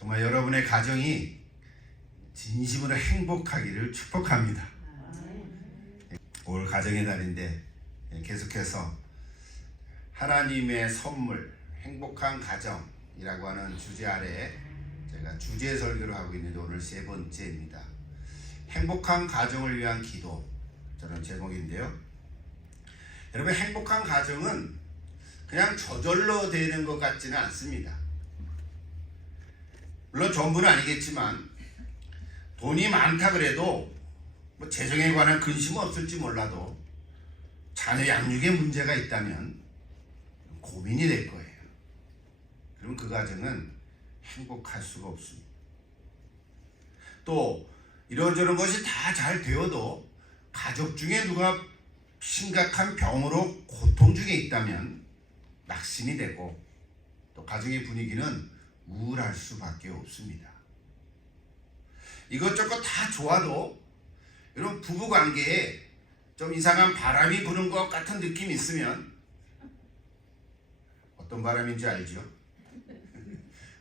정말 여러분의 가정이 진심으로 행복하기를 축복합니다. 올 가정의 달인데 계속해서 하나님의 선물, 행복한 가정이라고 하는 주제 아래에 제가 주제 설교를 하고 있는데 오늘 세 번째입니다. 행복한 가정을 위한 기도, 저는 제목인데요. 여러분, 행복한 가정은 그냥 저절로 되는 것 같지는 않습니다. 물론 전부는 아니겠지만 돈이 많다 그래도 뭐 재정에 관한 근심은 없을지 몰라도 자녀 양육에 문제가 있다면 고민이 될 거예요. 그럼 그 가정은 행복할 수가 없습니다. 또 이런저런 것이 다 잘 되어도 가족 중에 누가 심각한 병으로 고통 중에 있다면 낙심이 되고 또 가정의 분위기는 우울할 수밖에 없습니다. 이것저것 다 좋아도 이런 부부관계에 좀 이상한 바람이 부는 것 같은 느낌이 있으면 어떤 바람인지 알죠?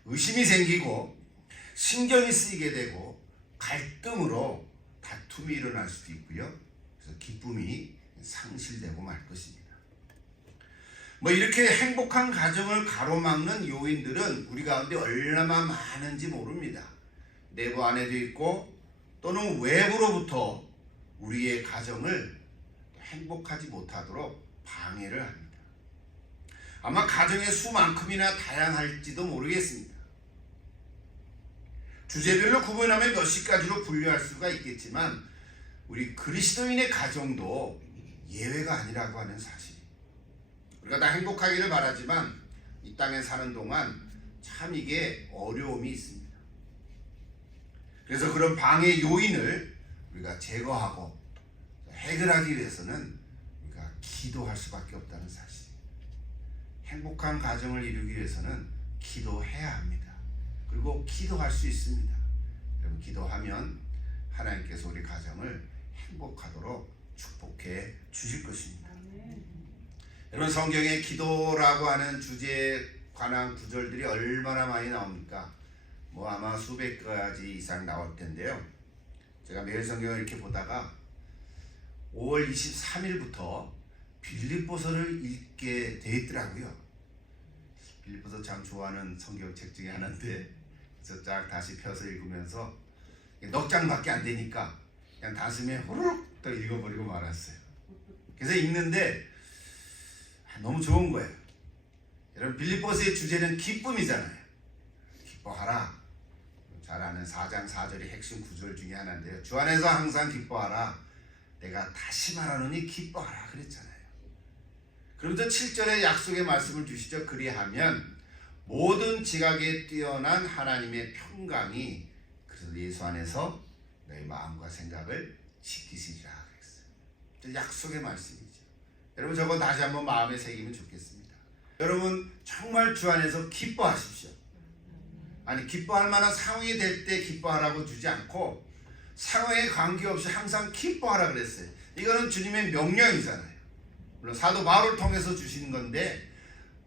의심이 생기고 신경이 쓰이게 되고 갈등으로 다툼이 일어날 수도 있고요. 그래서 기쁨이 상실되고 말 것입니다. 뭐 이렇게 행복한 가정을 가로막는 요인들은 우리 가운데 얼마나 많은지 모릅니다. 내부 안에도 있고 또는 외부로부터 우리의 가정을 행복하지 못하도록 방해를 합니다. 아마 가정의 수만큼이나 다양할지도 모르겠습니다. 주제별로 구분하면 몇십 가지로 분류할 수가 있겠지만 우리 그리스도인의 가정도 예외가 아니라고 하는 사실. 우리가 다 행복하기를 바라지만 이 땅에 사는 동안 참 이게 어려움이 있습니다. 그래서 그런 방해 요인을 우리가 제거하고 해결하기 위해서는 우리가 기도할 수밖에 없다는 사실. 행복한 가정을 이루기 위해서는 기도해야 합니다. 그리고 기도할 수 있습니다. 여러분, 기도하면 하나님께서 우리 가정을 행복하도록 축복해 주실 것입니다. 여러분, 성경에 기도라고 하는 주제에 관한 구절들이 얼마나 많이 나옵니까? 뭐 아마 수백 가지 이상 나올 텐데요. 제가 매일 성경을 이렇게 보다가 5월 23일부터 빌립보서를 읽게 돼 있더라고요. 빌립보서 참 좋아하는 성경책 중에 하나인데 그래서 쫙 다시 펴서 읽으면서 넉 장밖에 안 되니까 그냥 가슴에 호로록 또 읽어버리고 말았어요. 그래서 읽는데 너무 좋은 거예요. 여러분, 빌립보서의 주제는 기쁨이잖아요. 기뻐하라. 잘 아는 4장 4절이 핵심 구절 중에 하나인데요. 주 안에서 항상 기뻐하라. 내가 다시 말하노니 기뻐하라 그랬잖아요. 그러면서 7절에 약속의 말씀을 주시죠. 그리하면 모든 지각에 뛰어난 하나님의 평강이 그래서 예수 안에서 너희 마음과 생각을 지키시리라 그랬어요. 약속의 말씀이죠. 여러분, 저거 다시 한번 마음에 새기면 좋겠습니다. 여러분, 정말 주 안에서 기뻐하십시오. 아니, 기뻐할 만한 상황이 될 때 기뻐하라고 주지 않고 상황에 관계없이 항상 기뻐하라 그랬어요. 이거는 주님의 명령이잖아요. 물론 사도 바울을 통해서 주시는 건데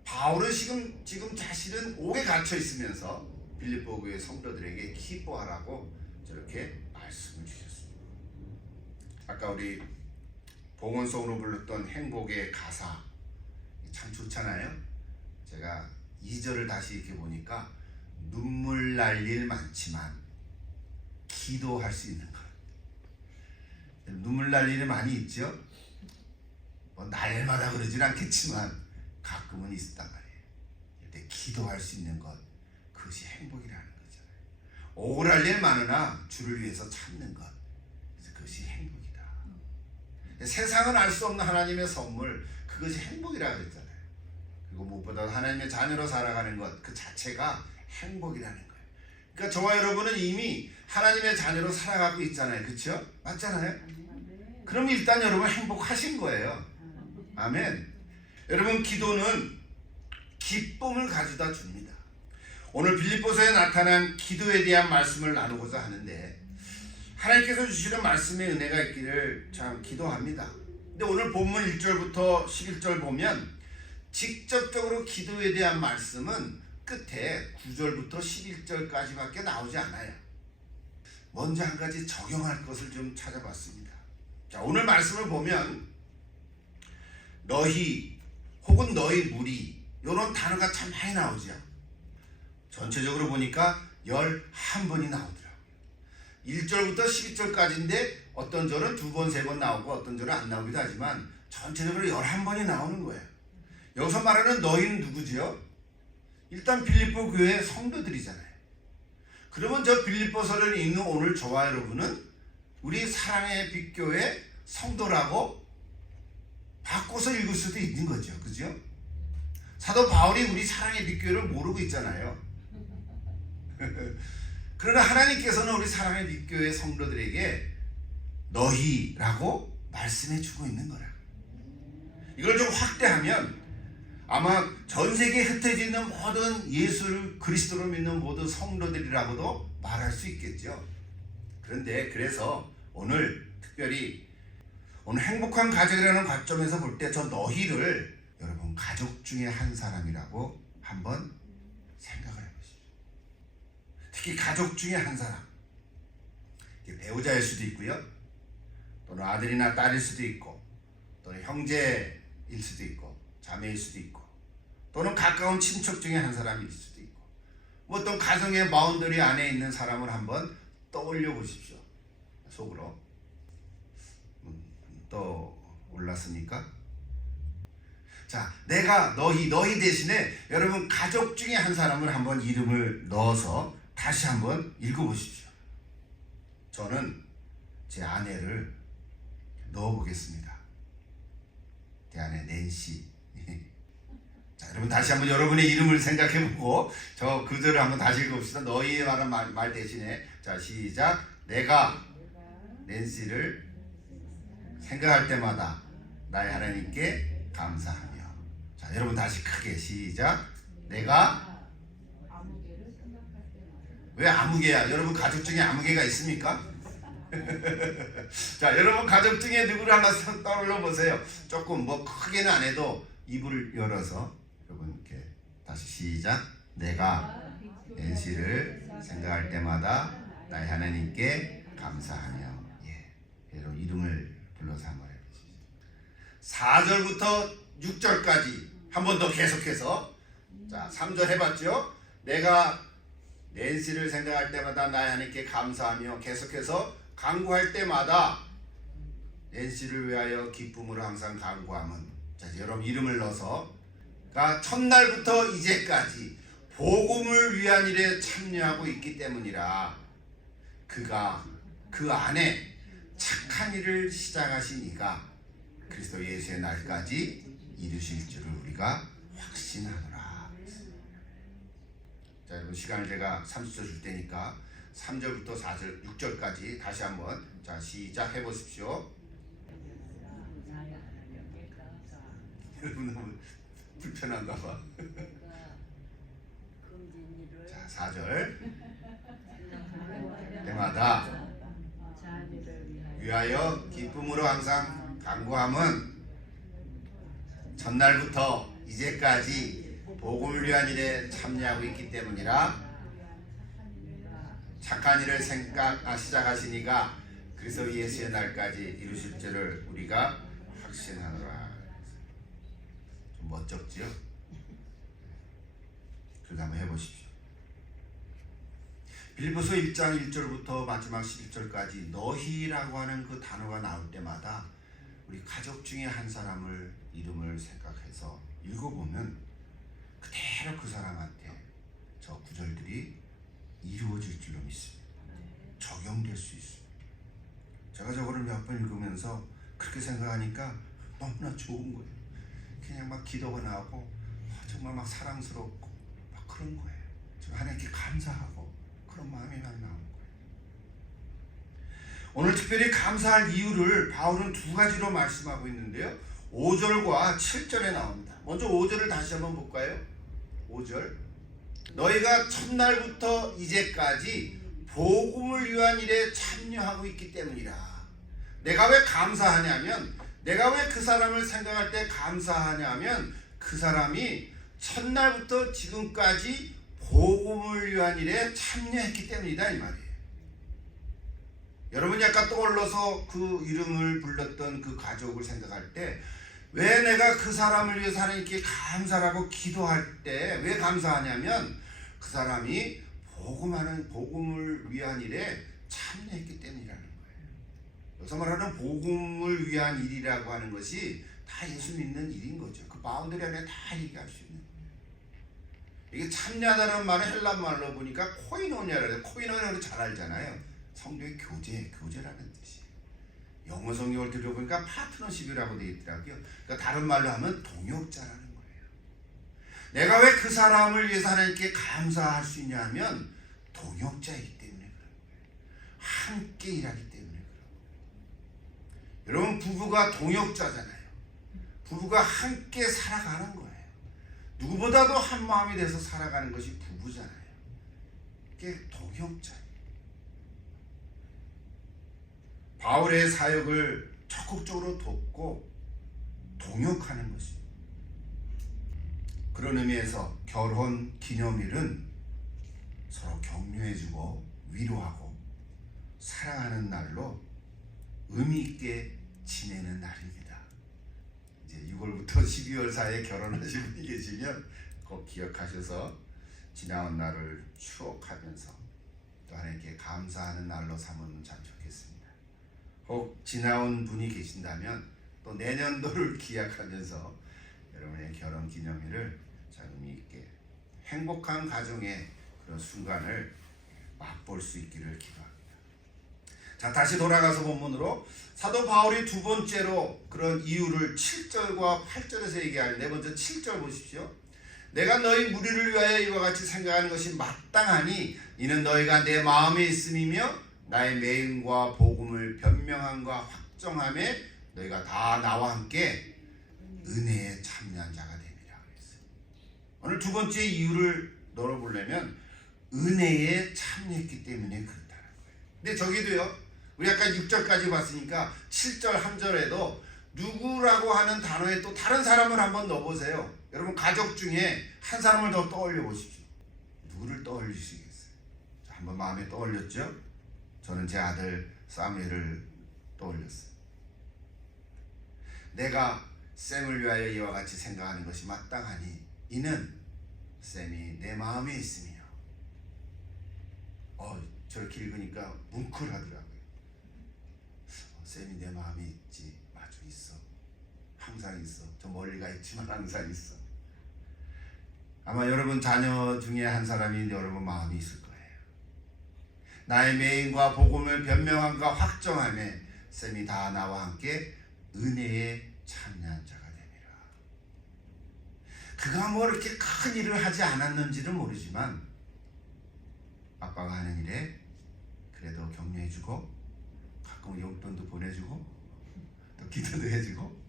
바울은 지금 자신은 옥에 갇혀 있으면서 빌립보 교회 성도들에게 기뻐하라고 저렇게 말씀을 주셨습니다. 아까 우리 봉헌송으로 불렀던 행복의 가사 참 좋잖아요. 제가 2절을 다시 이렇게 보니까 눈물 날 일 많지만 기도할 수 있는 것. 눈물 날 일이 많이 있죠. 뭐 날마다 그러진 않겠지만 가끔은 있단 말이에요. 이때 기도할 수 있는 것, 그것이 행복이라는 거잖아요. 억울할 일 많으나 주를 위해서 참는 것, 그래서 그것이 행복이다. 세상은 알 수 없는 하나님의 선물, 그것이 행복이라고 그랬잖아요. 그리고 무엇보다 하나님의 자녀로 살아가는 것, 그 자체가 행복이라는 거예요. 그러니까 저와 여러분은 이미 하나님의 자녀로 살아가고 있잖아요. 그렇죠? 맞잖아요? 그럼 일단 여러분 행복하신 거예요. 아멘. 여러분, 기도는 기쁨을 가져다 줍니다. 오늘 빌립보서에 나타난 기도에 대한 말씀을 나누고자 하는데 하나님께서 주시는 말씀의 은혜가 있기를 참 기도합니다. 근데 오늘 본문 1절부터 11절 보면 직접적으로 기도에 대한 말씀은 끝에 9절부터 11절까지밖에 나오지 않아요. 먼저 한 가지 적용할 것을 좀 찾아봤습니다. 자, 오늘 말씀을 보면 너희 혹은 너희 무리 이런 단어가 참 많이 나오죠. 전체적으로 보니까 11번이 나오더라고요. 1절부터 12절까지인데 어떤 절은 2번, 3번 나오고 어떤 절은 안 나오기도 하지만 전체적으로 11번이 나오는 거예요. 여기서 말하는 너희는 누구지요? 일단 빌립보 교회 성도들이잖아요. 그러면 저 빌립보서를 읽는 오늘 저와 여러분은 우리 사랑의 빛교회 성도라고 바꿔서 읽을 수도 있는 거죠. 그죠? 사도 바울이 우리 사랑의 빛교회를 모르고 있잖아요. 그러나 하나님께서는 우리 사랑의 빛교회 성도들에게 너희라고 말씀해 주고 있는 거라. 이걸 좀 확대하면 아마 전 세계에 흩어져 있는 모든 예수를 그리스도로 믿는 모든 성도들이라고도 말할 수 있겠죠. 그런데 그래서 오늘 특별히 오늘 행복한 가족이라는 관점에서 볼 때 저 너희를 여러분 가족 중에 한 사람이라고 한번 생각을 해보십시오. 특히 가족 중에 한 사람, 배우자일 수도 있고요, 또는 아들이나 딸일 수도 있고, 또는 형제일 수도 있고, 자매일 수도 있고, 또는 가까운 친척 중에 한 사람일 수도 있고, 뭐 어떤 가정의 바운더리 안에 있는 사람을 한번 떠올려 보십시오. 속으로 떠올랐습니까? 자, 내가 너희 대신에 여러분 가족 중에 한 사람을 한번 이름을 넣어서 다시 한번 읽어보십시오. 저는 제 아내를 넣어보겠습니다. 제 아내 낸시. 자, 여러분 다시 한번 여러분의 이름을 생각해보고 저 구절을 한번 다시 읽어봅시다. 너희의 말한 말 대신에, 자 시작. 내가 낸시를 생각할 때마다 나의 하나님께 감사하며. 자, 여러분 다시 크게 시작. 내가 왜 아무개야? 여러분 가족 중에 아무개가 있습니까? 자, 여러분 가족 중에 누구를 하나 떠올려 보세요. 조금 뭐 크게는 안 해도 입을 열어서 여러분 이렇게 다시 시작. 내가 낸시를 생각할 때마다 나의 하나님께 감사하며. 예, 여러분 이름을 불러서 한번 해보시죠. 4절부터 6절까지 한 번 더 계속해서, 자 3절 해봤죠. 내가 낸시를 생각할 때마다 나의 하나님께 감사하며, 계속해서 간구할 때마다 낸시를 위하여 기쁨으로 항상 간구함은. 자, 여러분 이름을 넣어서, 그러니까 첫날부터 이제까지 복음을 위한 일에 참여하고 있기 때문이라 그가 그 안에 착한 일을 시작하신 이가 그리스도 예수의 날까지 이루실 줄을 우리가 확신하노라. 자, 여러분 시간을 제가 30초 줄 테니까 3절부터 4절, 6절까지 다시 한번, 자 시작 해보십시오. 여러분 너무 불편한가 봐. 자 4절. 때마다 위하여 기쁨으로 항상 간구함은 전날부터 이제까지 복음을 위한 일에 참여하고 있기 때문이라 착한 일을 시작하시니가 그리스도 예수의 날까지 이루실 줄을 우리가 확신하노라. 좀 멋쩍지요? 그래도 한번 해보십시오. 빌립보서 1장 1절부터 마지막 11절까지 너희라고 하는 그 단어가 나올 때마다 우리 가족 중에 한 사람을 이름을 생각해서 읽어보면 그대로 그 사람한테 저 구절들이 이루어질 줄로 믿습니다. 적용될 수 있습니다. 제가 저거를 몇 번 읽으면서 그렇게 생각하니까 너무나 좋은 거예요. 그냥 막 기도가 나오고 정말 막 사랑스럽고 막 그런 거예요. 지금 하나님께 감사하고 그런 마음이 막 나오는 거예요. 오늘 특별히 감사할 이유를 바울은 두 가지로 말씀하고 있는데요. 5절과 7절에 나옵니다. 먼저 5절을 다시 한번 볼까요? 5절. 너희가 첫날부터 이제까지 복음을 위한 일에 참여하고 있기 때문이라. 내가 왜 감사하냐면, 내가 왜 그 사람을 생각할 때 감사하냐면 그 사람이 첫날부터 지금까지 복음을 위한 일에 참여했기 때문이다 이 말이에요. 여러분이 아까 떠올라서 그 이름을 불렀던 그 가족을 생각할 때 왜 내가 그 사람을 위해서 하나님께 감사하고 기도할 때 왜 감사하냐면 그 사람이 복음을 위한 일에 참여했기 때문이라는 거예요. 여기서 말하는 복음을 위한 일이라고 하는 것이 다 예수 믿는 일인 거죠. 그 바운더리 안에 다 얘기할 수 있는 거예요. 이게 참여하다는 말은 헬란 말로 보니까 코이노니아라고 코이노니아를 잘 알잖아요. 성도의 교제라는 뜻이에요. 영어 성경을 들여보니까 파트너십이라고 되어 있더라고요. 그러니까 다른 말로 하면 동역자라는 거예요. 내가 왜 그 사람을 위해서 하나님께 감사할 수 있냐 하면 동역자이기 때문에 그런 거예요. 함께 일하기 때문에 그런 거예요. 여러분 부부가 동역자잖아요. 부부가 함께 살아가는 거예요. 누구보다도 한 마음이 돼서 살아가는 것이 부부잖아요. 이게 동역자예요. 바울의 사역을 적극적으로 돕고 동역하는 것입니다. 그런 의미에서 결혼 기념일은 서로 격려해주고 위로하고 사랑하는 날로 의미 있게 지내는 날입니다. 이제 6월부터 12월 사이에 결혼하신 분이 계시면 꼭 기억하셔서 지나온 날을 추억하면서 또 하나님께 감사하는 날로 삼으면 참 좋겠습니다. 혹 지나온 분이 계신다면 또 내년도를 기약하면서 여러분의 결혼 기념일을 참 의미 있게 행복한 가정의 그런 순간을 맛볼 수 있기를 기도합니다. 자, 다시 돌아가서 본문으로 사도 바울이 두 번째로 그런 이유를 7절과 8절에서 얘기하는데 먼저 7절 보십시오. 내가 너희 무리를 위하여 이와 같이 생각하는 것이 마땅하니 이는 너희가 내 마음에 있음이며 나의 매임과 복음을 변명함과 확정함에 너희가 다 나와 함께 은혜에 참여한 자가 됨이라 그랬어요. 오늘 두 번째 이유를 넣어보려면 은혜에 참여했기 때문에 그렇다는 거예요. 근데 저기도요. 우리 아까 6절까지 봤으니까 7절 한 절에도 누구라고 하는 단어에 또 다른 사람을 한번 넣어보세요. 여러분 가족 중에 한 사람을 더 떠올려 보십시오. 누구를 떠올리시겠어요? 자, 한번 마음에 떠올렸죠? 저는 제 아들 사무엘을 떠올렸어요. 내가 샘을 위하여 이와 같이 생각하는 것이 마땅하니 이는 샘이 내 마음에 있으며 저렇게 읽으니까 뭉클하더라고요. 샘이 내 마음에 있지. 맞아, 있어. 항상 있어. 저 멀리 가 있지만 항상 있어. 아마 여러분 자녀 중에 한 사람이 여러분 마음이 있을 거예요. 나의 매임과 복음을 변명함과 확정함에 샘이 다 나와 함께 은혜에 참여한 자가 됨이라. 그가 뭐 이렇게 큰 일을 하지 않았는지는 모르지만 아빠가 하는 일에 그래도 격려해주고 가끔 용돈도 보내주고 또 기도도 해주고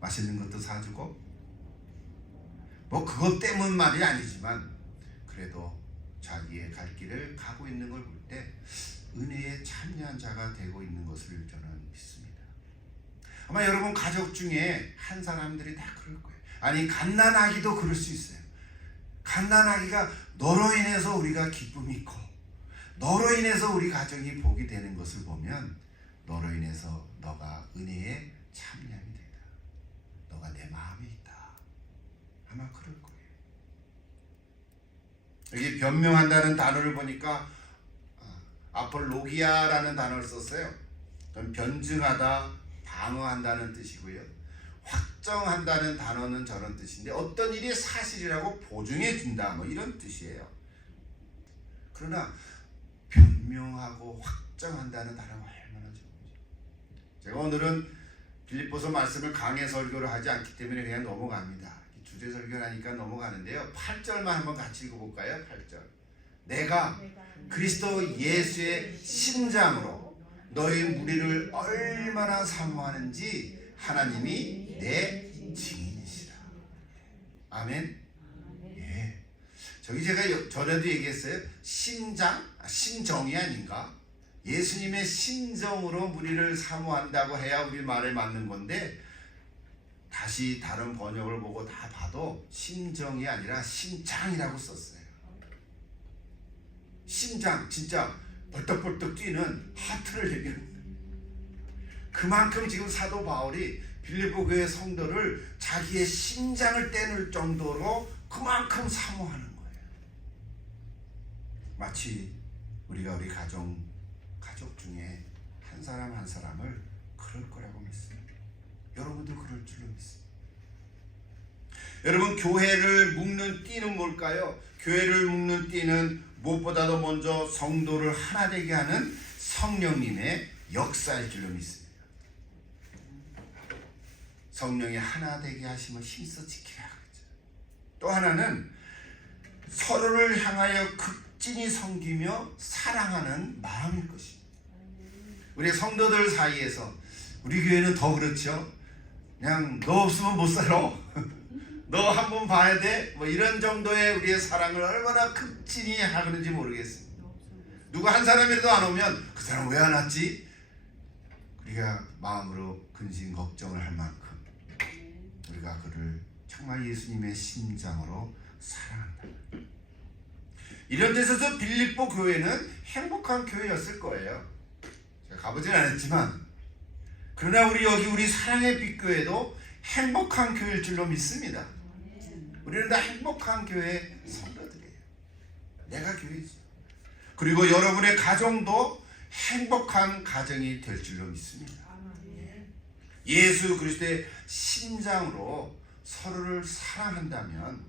맛있는 것도 사주고 뭐 그것 때문 말이 아니지만 그래도 자기의 갈 길을 가고 있는 걸 볼 때 은혜에 참여한 자가 되고 있는 것을 저는 믿습니다. 아마 여러분 가족 중에 한 사람들이 다 그럴 거예요. 아니 갓난아기도 그럴 수 있어요. 갓난아기가 너로 인해서 우리가 기쁨이 있고 너로 인해서 우리 가정이 복이 되는 것을 보면 너로 인해서 너가 은혜에 참여하게 되다. 너가 내 마음에 있다. 아마 그럴 거예요. 여기 변명한다는 단어를 보니까 아폴로기아라는 단어를 썼어요. 변증하다, 방어한다는 뜻이고요. 확정한다는 단어는 저런 뜻인데 어떤 일이 사실이라고 보증해 준다 뭐 이런 뜻이에요. 그러나 변명하고 확정한다는 단어가 얼마나 좋은지. 제가 오늘은 빌립보서 말씀을 강해 설교를 하지 않기 때문에 그냥 넘어갑니다. 주제 설교를 하니까 넘어가는데요. 8절만 한번 같이 읽어볼까요? 8절. 내가 그리스도 예수의 심장으로 너희 무리를 얼마나 사모하는지 하나님이 내 증인이시라. 아멘. 예. 저기 제가 전에도 얘기했어요. 심정이 아닌가? 예수님의 심정으로 무리를 사모한다고 해야 우리 말에 맞는 건데 다시 다른 번역을 보고 다 봐도 심정이 아니라 심장이라고 썼어요. 심장, 진짜 벌떡벌떡 뛰는 하트를 얘기합니다. 그만큼 지금 사도 바울이 빌립보 교회 성도를 자기의 심장을 떼는 정도로 그만큼 사모하는 거예요. 마치 우리가 우리 가족 중에 한 사람 한 사람을 그럴 거라고 믿습니다. 여러분도 그럴 줄로 믿습니다. 여러분, 교회를 묶는 띠는 뭘까요? 교회를 묶는 띠는 무엇보다도 먼저 성도를 하나 되게 하는 성령님의 역사일 줄로 믿습니다. 성령이 하나 되게 하심을 힘써 지키라 그랬죠. 또 하나는 서로를 향하여 극진히 섬기며 사랑하는 마음일 것입니다. 우리 성도들 사이에서, 우리 교회는 더 그렇죠. 그냥 너 없으면 못 살아. 너 한 번 봐야 돼. 뭐 이런 정도의 우리의 사랑을 얼마나 극진히 하는지 모르겠습니다. 누가 한 사람이라도 안 오면 그 사람 왜 안 왔지? 우리가 마음으로 근심 걱정을 할 만큼 우리가 그를 정말 예수님의 심장으로 사랑한다. 이런 데서 빌립보 교회는 행복한 교회였을 거예요. 제가 가보진 않았지만, 그러나 우리 사랑의 빛교회도 행복한 교회일 줄로 믿습니다. 우리는 다 행복한 교회 성도들이에요. 내가 교회죠. 그리고 여러분의 가정도 행복한 가정이 될 줄로 믿습니다. 예수 그리스도의 심장으로 서로를 사랑한다면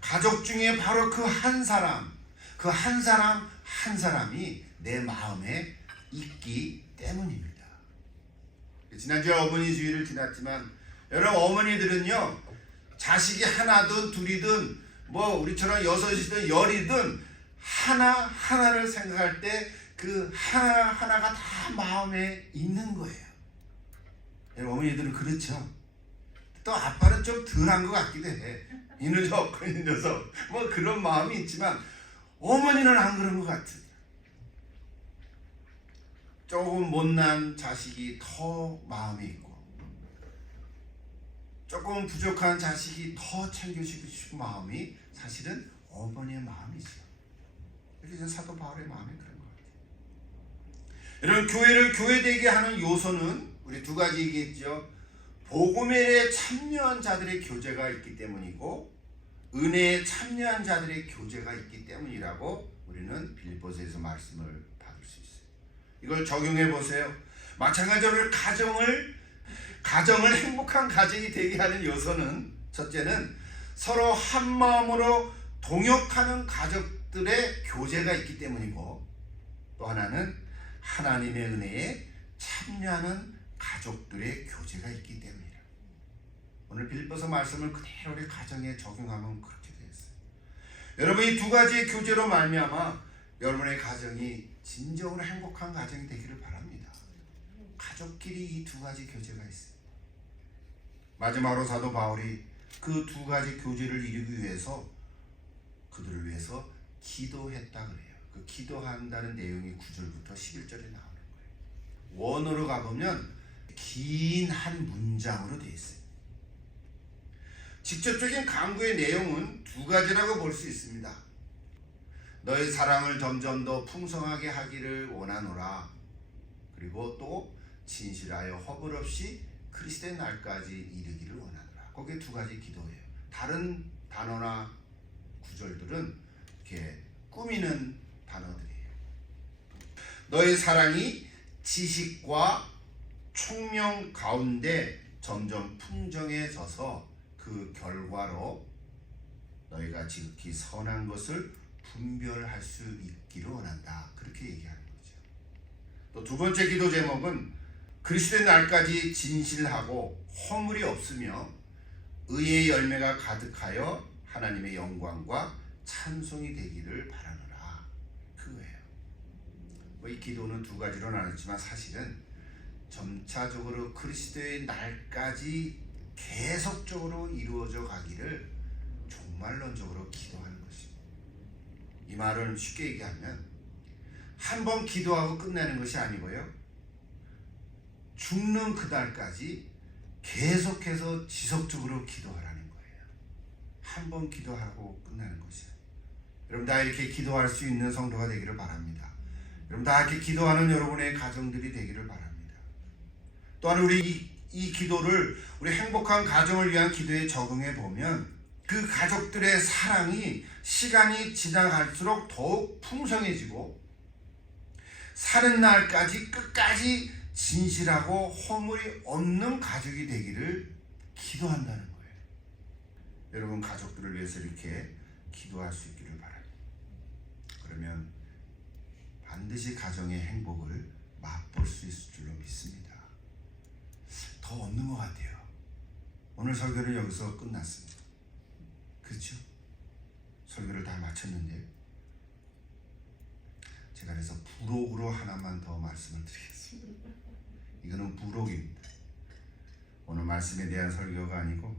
가족 중에 바로 그 한 사람이 내 마음에 있기 때문입니다. 지난주에 어머니 주일을 지났지만, 여러분, 어머니들은요, 자식이 하나든 둘이든 뭐 우리처럼 여섯이든 열이든 하나를 생각할 때 그 하나가 다 마음에 있는 거예요. 어머니들은 그렇죠. 또 아빠는 좀 덜한 것 같기도 해. 이 녀석 그 녀석 뭐 그런 마음이 있지만 어머니는 안 그런 것 같아요. 조금 못난 자식이 더 마음이 있고, 조금 부족한 자식이 더 챙겨주고 싶은 마음이 사실은 어머니의 마음이죠. 그래서 사도 바울의 마음이 그런 것 같아요. 여러분, 교회를 교회되게 하는 요소는 우리 두 가지 얘기했죠. 복음에 참여한 자들의 교제가 있기 때문이고, 은혜에 참여한 자들의 교제가 있기 때문이라고 우리는 빌립보서에서 말씀을 받을 수 있어요. 이걸 적용해 보세요. 마찬가지로 가정을 행복한 가정이 되게 하는 요소는, 첫째는 서로 한 마음으로 동역하는 가족들의 교제가 있기 때문이고, 또 하나는 하나님의 은혜에 참여하는 가족들의 교제가 있기 때문이라. 오늘 빌립보서 말씀을 그대로 우리 가정에 적용하면 그렇게 되었어요. 여러분, 이 두 가지의 교제로 말미암아 여러분의 가정이 진정으로 행복한 가정이 되기를 바랍니다. 가족끼리 이 두 가지 교제가 있어요. 마지막으로 사도 바울이 그 두 가지 교제를 이루기 위해서 그들을 위해서 기도했다 그래요. 그 기도한다는 내용이 9절부터 11절에 나오는 거예요. 원어로 가보면 긴 한 문장으로 되어 있어요. 직접적인 간구의 내용은 두 가지라고 볼 수 있습니다. 너의 사랑을 점점 더 풍성하게 하기를 원하노라. 그리고 또 진실하여 허물 없이 그리스도의 날까지 이르기를 원하노라. 거기에 두 가지 기도예요. 다른 단어나 구절들은 이렇게 꾸미는 단어들이에요. 너의 사랑이 지식과 총명 가운데 점점 풍성해져서 그 결과로 너희가 지극히 선한 것을 분별할 수 있기를 원한다. 그렇게 얘기하는 거죠. 또 두 번째 기도 제목은 그리스도의 날까지 진실하고 허물이 없으며 의의 열매가 가득하여 하나님의 영광과 찬송이 되기를 바라노라. 그거예요. 이 기도는 두 가지로 나눴지만 사실은 점차적으로 그리스도의 날까지 계속적으로 이루어져 가기를 종말론적으로 기도하는 것입니다. 이 말을 쉽게 얘기하면 한 번 기도하고 끝내는 것이 아니고요, 죽는 그날까지 계속해서 지속적으로 기도하라는 거예요. 한 번 기도하고 끝나는 것이에요. 여러분 다 이렇게 기도할 수 있는 성도가 되기를 바랍니다. 여러분 다 이렇게 기도하는 여러분의 가정들이 되기를 바랍니다. 또한 우리 이 기도를 우리 행복한 가정을 위한 기도에 적응해 보면 그 가족들의 사랑이 시간이 지나갈수록 더욱 풍성해지고 사는 날까지 끝까지 진실하고 허물이 없는 가족이 되기를 기도한다는 거예요. 여러분 가족들을 위해서 이렇게 기도할 수 있기를 바랍니다. 그러면 반드시 가정의 행복을 맛볼 수 있을 줄로 믿습니다. 더 없는 것 같아요. 오늘 설교는 여기서 끝났습니다. 그렇죠? 설교를 다 마쳤는데 제가 그래서 부록으로 하나만 더 말씀을 드리겠습니다. 이거는 부록입니다. 오늘 말씀에 대한 설교가 아니고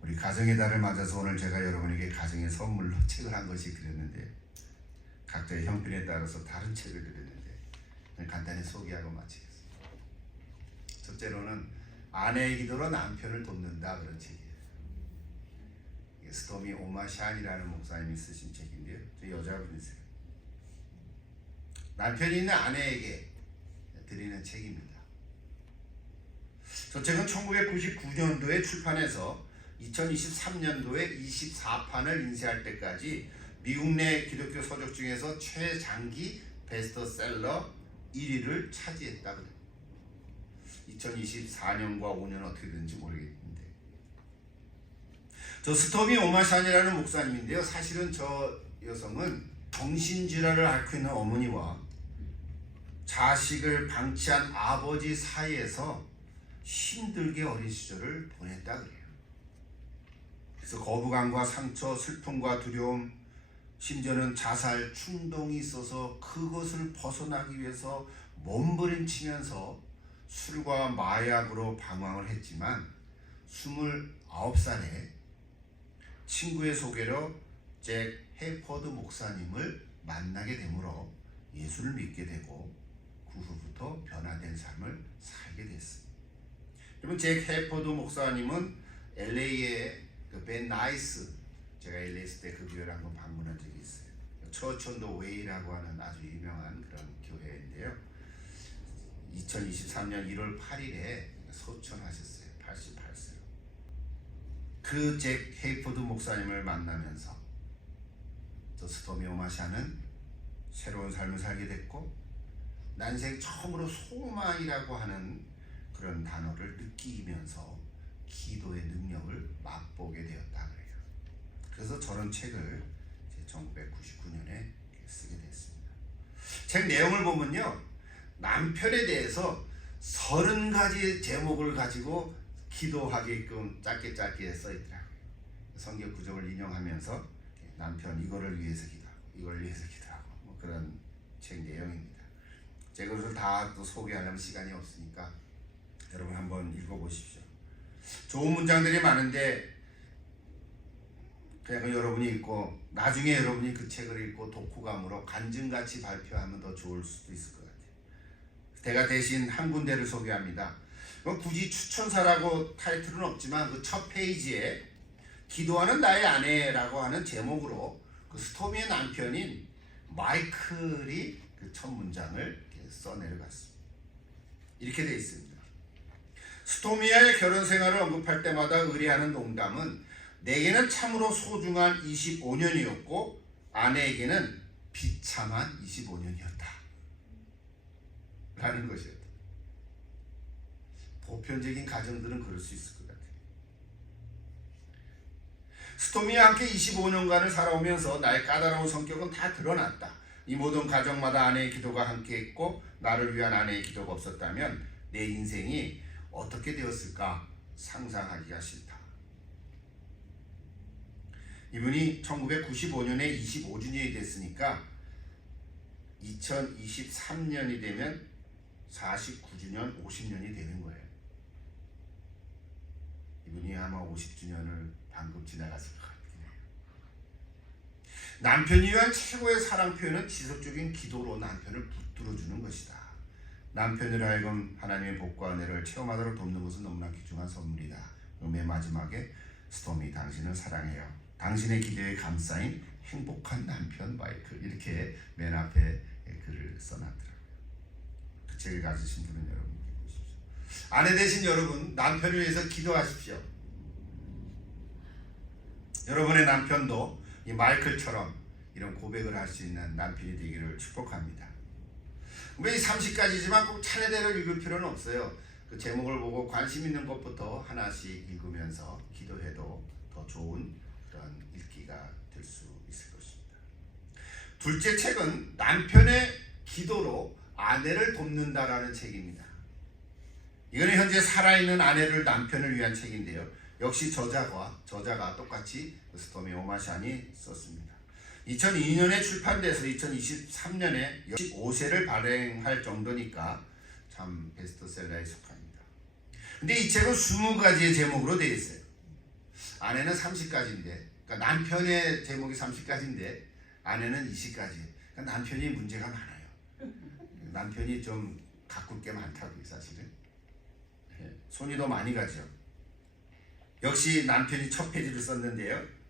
우리 가정의 달을 맞아서 오늘 제가 여러분에게 가정의 선물로 책을 한 것이 그랬는데 각자의 형편에 따라서 다른 책을 드렸는데 간단히 소개하고 마치겠습니다. 첫째로는 아내의 기도로 남편을 돕는다 그런 책이에요. 스토미 오마샨이라는 목사님이 쓰신 책인데요. 저 여자분이세요. 남편이 있는 아내에게 드리는 책입니다. 저 책은 1999년도에 출판해서 2023년도에 24판을 인쇄할 때까지 미국 내 기독교 서적 중에서 최장기 베스트셀러 1위를 차지했다 그래요. 2024년과 5년 어떻게 되는지 모르겠는데 저 스토미 오마샨이라는 목사님인데요. 사실은 저 여성은 정신질환을 앓고 있는 어머니와 자식을 방치한 아버지 사이에서 힘들게 어린 시절을 보냈다 그래요. 그래서 거부감과 상처, 슬픔과 두려움, 심지어는 자살 충동이 있어서 그것을 벗어나기 위해서 몸부림치면서 술과 마약으로 방황을 했지만 29살에 친구의 소개로 잭 해퍼드 목사님을 만나게 되므로 예수를 믿게 되고 그 후부터 변화된 삶을 살게 됐습니다. 여러분 잭 해퍼드 목사님은 LA의 벤 나이스, 제가 LA 있을 때 그 교회를 한번 방문한 적이 있어요. 처치 온 더 웨이라고 하는 아주 유명한 그런 교회인데요. 2023년 1월 8일에 소천하셨어요. 88세로. 그 잭 헤이포드 목사님을 만나면서 저 스토미 오마샨은 새로운 삶을 살게 됐고 난생 처음으로 소망이라고 하는 그런 단어를 느끼면서 기도의 능력을 맛보게 되었다 그래요. 그래서 저런 책을 1999년에 쓰게 됐습니다. 책 내용을 보면요, 남편에 대해서 30가지 제목을 가지고 기도하게끔 짧게 써있더라고요. 성경 구절을 인용하면서 남편 이거를 위해서 기도하고 이걸 위해서 기도하고 뭐 그런 책 내용입니다. 제가 그것을 다 또 소개하려면 시간이 없으니까 여러분 한번 읽어보십시오. 좋은 문장들이 많은데 그냥 여러분이 읽고 나중에 여러분이 그 책을 읽고 독후감으로 간증같이 발표하면 더 좋을 수도 있을 것 같아요. 제가 대신 한 군데를 소개합니다. 굳이 추천사라고 타이틀은 없지만 그 첫 페이지에 기도하는 나의 아내라고 하는 제목으로 그 스토미의 남편인 마이클이 그 첫 문장을 써내려갔습니다. 이렇게 되어 있습니다. 스토미와의 결혼 생활을 언급할 때마다 의뢰하는 농담은 내게는 참으로 소중한 25년이었고 아내에게는 비참한 25년이었다 라는 것이었다. 보편적인 가정들은 그럴 수 있을 것 같아요. 스토미와 함께 25년간을 살아오면서 나의 까다로운 성격은 다 드러났다. 이 모든 가정마다 아내의 기도가 함께했고 나를 위한 아내의 기도가 없었다면 내 인생이 어떻게 되었을까 상상하기가 싫다. 이분이 1995년에 25주년이 됐으니까 2023년이 되면 49주년, 50년이 되는 거예요. 이분이 아마 50주년을 방금 지나갔을 것 같긴 해요. 남편이 위한 최고의 사랑 표현은 지속적인 기도로 남편을 붙들어주는 것이다. 남편으로 하여금 하나님의 복과 은혜를 체험하도록 돕는 것은 너무나 귀중한 선물이다. 맨 마지막에 스톰이 당신을 사랑해요. 당신의 기도에 감싸인 행복한 남편 마이클. 이렇게 맨 앞에 글을 써놨더라고요. 그 책을 가지신 분은 여러분 보십시오. 아내 되신 여러분, 남편을 위해서 기도하십시오. 여러분의 남편도 이 마이클처럼 이런 고백을 할 수 있는 남편이 되기를 축복합니다. 왜 30가지지만 꼭 차례대로 읽을 필요는 없어요. 그 제목을 보고 관심 있는 것부터 하나씩 읽으면서 기도해도 더 좋은 그런 읽기가 될 수 있을 것입니다. 둘째 책은 남편의 기도로 아내를 돕는다라는 책입니다. 이거는 현재 살아있는 아내를 남편을 위한 책인데요. 역시 저자가 똑같이 스토미 오마샨이 썼습니다. 2002년에 출판돼서 2023년에 15세를 발행할 정도니까 참 베스트셀러에 속합니다. 근데 이 책은 20가지의 제목으로 되어 있어요. 아내는 30가지인데, 그러니까 남편의 제목이 30가지인데 아내는 20가지. 그러니까 남편이 문제가 많아요. 남편이 좀 가꿀 게 많다고요, 사실은. 손이 더 많이 가죠. 역시 남편이 첫 페이지를 썼는데요.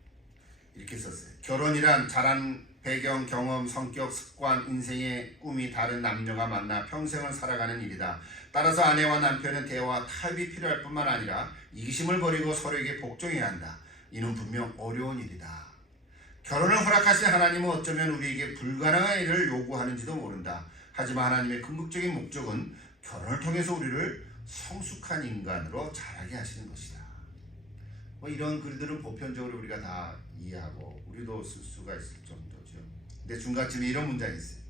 이렇게 썼어요. 결혼이란 자란 배경, 경험, 성격, 습관, 인생의 꿈이 다른 남녀가 만나 평생을 살아가는 일이다. 따라서 아내와 남편은 대화와 타협이 필요할 뿐만 아니라 이기심을 버리고 서로에게 복종해야 한다. 이는 분명 어려운 일이다. 결혼을 허락하신 하나님은 어쩌면 우리에게 불가능한 일을 요구하는지도 모른다. 하지만 하나님의 궁극적인 목적은 결혼을 통해서 우리를 성숙한 인간으로 자라게 하시는 것이다. 이런 글들은 보편적으로 우리가 다 이해하고 우리도 쓸 수가 있을 정도죠. 근데 중간쯤에 이런 문장이 있어요.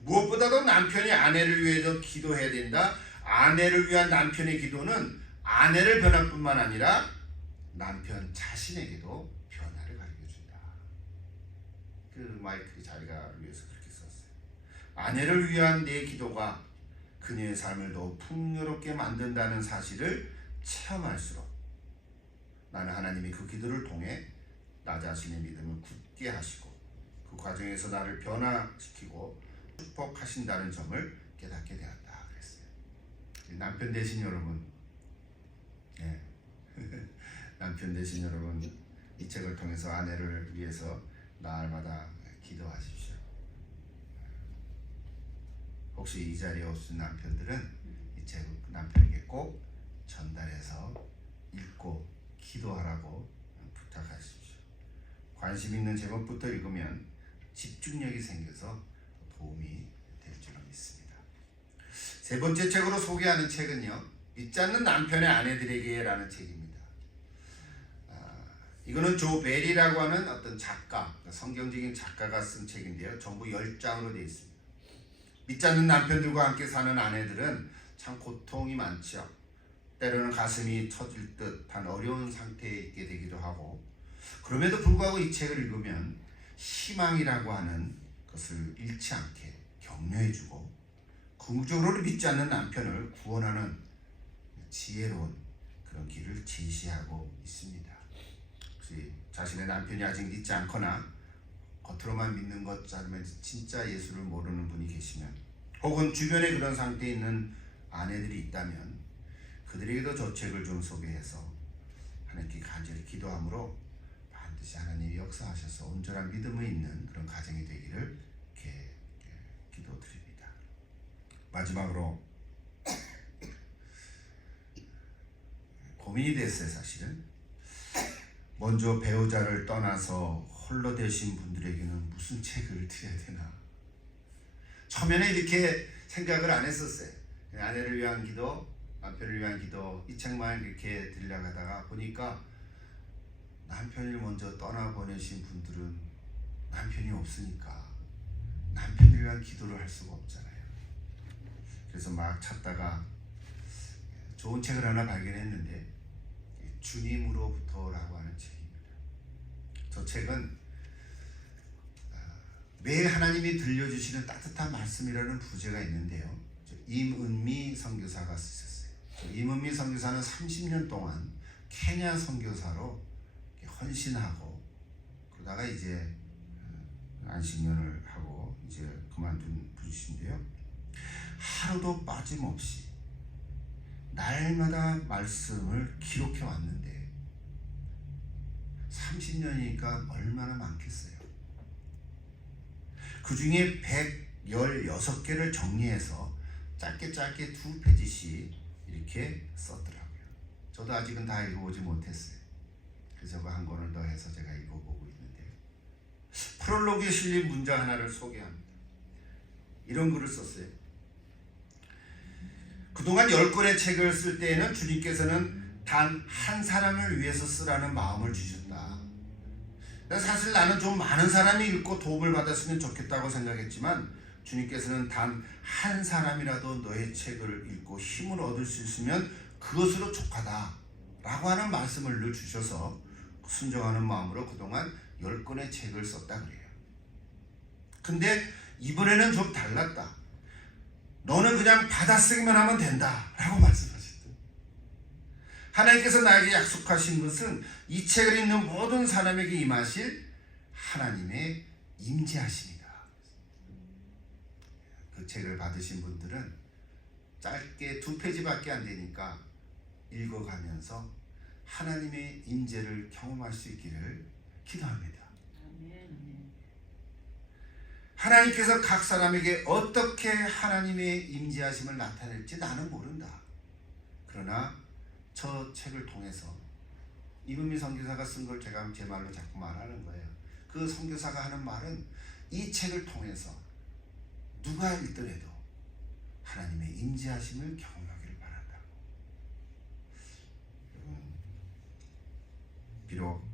무엇보다도 남편이 아내를 위해서 기도해야 된다. 아내를 위한 남편의 기도는 아내를 변할 뿐만 아니라 남편 자신에게도 변화를 가르쳐준다. 그 마이클이 자기가 위해서 그렇게 썼어요. 아내를 위한 내 기도가 그녀의 삶을 더 풍요롭게 만든다는 사실을 체험할수록 나는 하나님이 그 기도를 통해 나 자신의 믿음을 굳게 하시고 그 과정에서 나를 변화시키고 축복하신다는 점을 깨닫게 되었다 그랬어요. 남편 되신 여러분, 남편 되신 여러분, 이 책을 통해서 아내를 위해서 날마다 기도하십시오. 혹시 이 자리에 없으신 남편들은 이 책을 남편에게 꼭 전달해서 읽고 기도하라고 부탁하십시오. 관심 있는 제목부터 읽으면 집중력이 생겨서 도움이 될 줄 믿습니다. 세 번째 책으로 소개하는 책은요, 믿지 않는 남편의 아내들에게 라는 책입니다. 이거는 조 베리라고 하는 어떤 작가, 성경적인 작가가 쓴 책인데요. 전부 10장으로 되어 있습니다. 믿지 않는 남편들과 함께 사는 아내들은 참 고통이 많죠. 때로는 가슴이 터질 듯한 어려운 상태에 있게 되기도 하고, 그럼에도 불구하고 이 책을 읽으면 희망이라고 하는 것을 잃지 않게 격려해주고 궁극적으로 믿지 않는 남편을 구원하는 지혜로운 그런 길을 제시하고 있습니다. 혹시 자신의 남편이 아직 믿지 않거나 겉으로만 믿는 것처럼 진짜 예수를 모르는 분이 계시면, 혹은 주변에 그런 상태에 있는 아내들이 있다면 그들에게도 저 책을 좀 소개해서 하나님께 간절히 기도함으로 반드시 하나님이 역사하셔서 온전한 믿음이 있는 그런 가정이 되기를 이렇게 기도드립니다. 마지막으로 고민이 됐어요. 사실은 먼저 배우자를 떠나서 홀로 되신 분들에게는 무슨 책을 드려야 되나, 처음에는 이렇게 생각을 안 했었어요. 아내를 위한 기도, 남편을 위한 기도, 이 책만 이렇게 들려고 하다가 보니까 남편을 먼저 떠나보내신 분들은 남편이 없으니까 남편을 위한 기도를 할 수가 없잖아요. 그래서 막 찾다가 좋은 책을 하나 발견했는데, 주님으로부터라고 하는 책입니다. 저 책은 매일 하나님이 들려주시는 따뜻한 말씀이라는 부제가 있는데요. 임은미 선교사가 쓰셨어요. 임은미 선교사는 30년 동안 케냐 선교사로 헌신하고 그러다가 이제 안식년을 하고 이제 그만둔 분이신데요. 하루도 빠짐없이 날마다 말씀을 기록해 왔는데 30년이니까 얼마나 많겠어요. 그 중에 116개를 정리해서 짧게 2페이지씩 이렇게 썼더라고요. 저도 아직은 다 읽어보지 못했어요. 그래서 한 권을 더 해서 제가 읽어보고 있는데요. 프롤로그에 실린 문장 하나를 소개합니다. 이런 글을 썼어요. 그동안 10권의 책을 쓸 때에는 주님께서는 단 한 사람을 위해서 쓰라는 마음을 주셨다. 사실 나는 좀 많은 사람이 읽고 도움을 받았으면 좋겠다고 생각했지만 주님께서는 단 한 사람이라도 너의 책을 읽고 힘을 얻을 수 있으면 그것으로 족하다 라고 하는 말씀을 늘 주셔서 순종하는 마음으로 그동안 10권의 책을 썼다 그래요. 근데 이번에는 좀 달랐다. 너는 그냥 받아쓰기만 하면 된다 라고 말씀하셨어요. 하나님께서 나에게 약속하신 것은 이 책을 읽는 모든 사람에게 임하실 하나님의 임재하심이다. 그 책을 받으신 분들은 짧게 2페이지밖에 안 되니까 읽어가면서 하나님의 임재를 경험할 수 있기를 기도합니다. 하나님께서 각 사람에게 어떻게 하나님의 임재하심을 나타낼지 나는 모른다. 그러나 저 책을 통해서 이금희 선교사가 쓴 걸 제가 제 말로 자꾸 말하는 거예요. 그 선교사가 하는 말은 이 책을 통해서 누가 읽더라도 하나님의 임재하심을 경험하기를 바란다고. 비록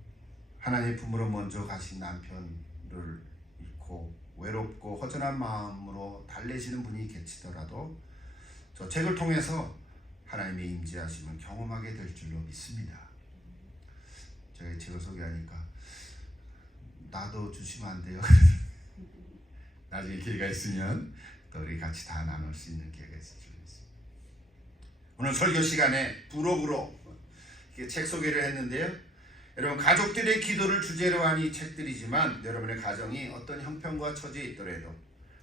하나님의 품으로 먼저 가신 남편을 잃고 외롭고 허전한 마음으로 달래시는 분이 계시더라도 저 책을 통해서 하나님의 임재하심을 경험하게 될 줄로 믿습니다. 제가 이 책을 소개하니까 나도 주시면 안 돼요? 나중에 기회가 있으면 또 우리 같이 다 나눌 수 있는 기회가 있을 줄 믿습니다. 오늘 설교 시간에 부록으로 책 소개를 했는데요. 여러분, 가족들의 기도를 주제로 한 이 책들이지만 여러분의 가정이 어떤 형편과 처지에 있더라도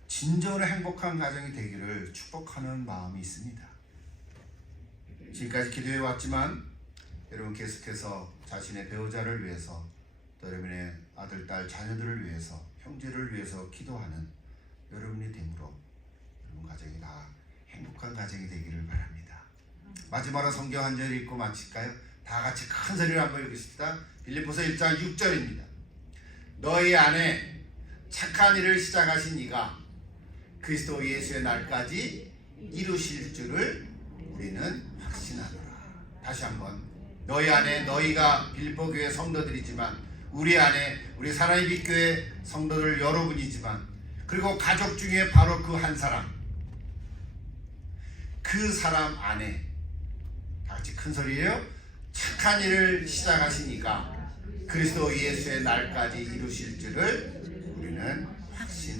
진정으로 행복한 가정이 되기를 축복하는 마음이 있습니다. 지금까지 기도해 왔지만 여러분 계속해서 자신의 배우자를 위해서 또 여러분의 아들, 딸, 자녀들을 위해서 형제를 위해서 기도하는 여러분이 되므로 여러분 가정이 다 행복한 가정이 되기를 바랍니다. 마지막으로 성경 한 절 읽고 마칠까요? 다 같이 큰 소리로 한번 읽읍시다. 빌립보서 1장 6절입니다. 너희 안에 착한 일을 시작하신 이가 그리스도 예수의 날까지 이루실 줄을 우리는 확신하노라. 다시 한번, 너희 안에, 너희가 빌립보 교회 성도들이지만 우리 안에 우리 사랑의 빛교회 성도들 여러분이지만 그리고 가족 중에 바로 그 한 사람, 그 사람 안에 다 같이 큰 소리예요. 착한 일을 시작하시니까 그리스도 예수의 날까지 이루실 줄을 우리는 확신